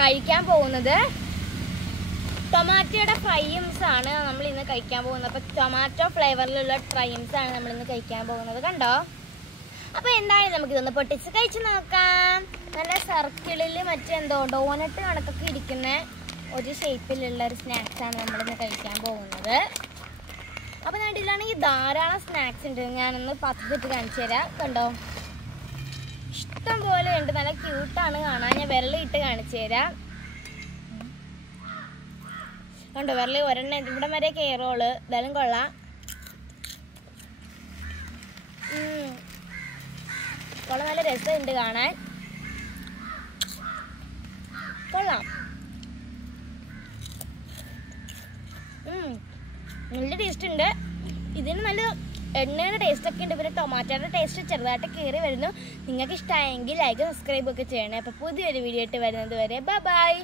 കഴിക്കാൻ പോകുന്നത് ടൊമാറ്റോയുടെ ഫ്രൈംസ് ആണ് നമ്മൾ ഇന്ന് കഴിക്കാൻ പോകുന്നത്. അപ്പോൾ ടൊമാറ്റോ ഫ്ലേവറിലുള്ള ഫ്രൈംസ് ആണ് നമ്മൾ ഇന്ന് കഴിക്കാൻ പോകുന്നത്. കണ്ടോ? അപ്പോൾ എന്തായാലും നമുക്കിതൊന്ന് പൊട്ടിച്ച് കഴിച്ച് നോക്കാം. നല്ല സർക്കിളിൽ മറ്റെന്തോ ഡോനട്ട് കണക്കൊക്കെ ഇരിക്കുന്ന ഒരു ഷേപ്പിലുള്ള ഒരു സ്നാക്സാണ് നമ്മളിന്ന് കഴിക്കാൻ പോകുന്നത്. അപ്പോൾ നാട്ടിലാണെങ്കിൽ ധാരാളം സ്നാക്സ് ഉണ്ട്. ഞാനൊന്ന് പത്തിട്ട് കാണിച്ചു തരാം. കണ്ടോ? ഇഷ്ടം പോലെ ഉണ്ട്. നല്ല ക്യൂട്ടാണ് കാണാൻ. ഞാൻ വിരലിട്ട് കാണിച്ചു തരാം. കണ്ടോ? വിരൽ ഒരെണ്ണം ഇവിടെ വരെ കയറോള്. എന്തായാലും കൊള്ളാം. കൊള്ളാം. നല്ല രസമുണ്ട് കാണാൻ. കൊള്ളാം. നല്ല ടേസ്റ്റ് ഉണ്ട്. ഇതിന് നല്ല എണ്ണയുടെ ടേസ്റ്റ് ഒക്കെ ഉണ്ട്. പിന്നെ ടൊമാറ്റോയുടെ ടേസ്റ്റ് ചെറുതായിട്ട് കയറി വരുന്നു. നിങ്ങൾക്ക് ഇഷ്ടമായെങ്കിൽ ലൈക്ക് സബ്സ്ക്രൈബ് ഒക്കെ ചെയ്യണേ. അപ്പോൾ പുതിയൊരു വീഡിയോ ആയിട്ട് വരുന്നത് വരെ ബൈ.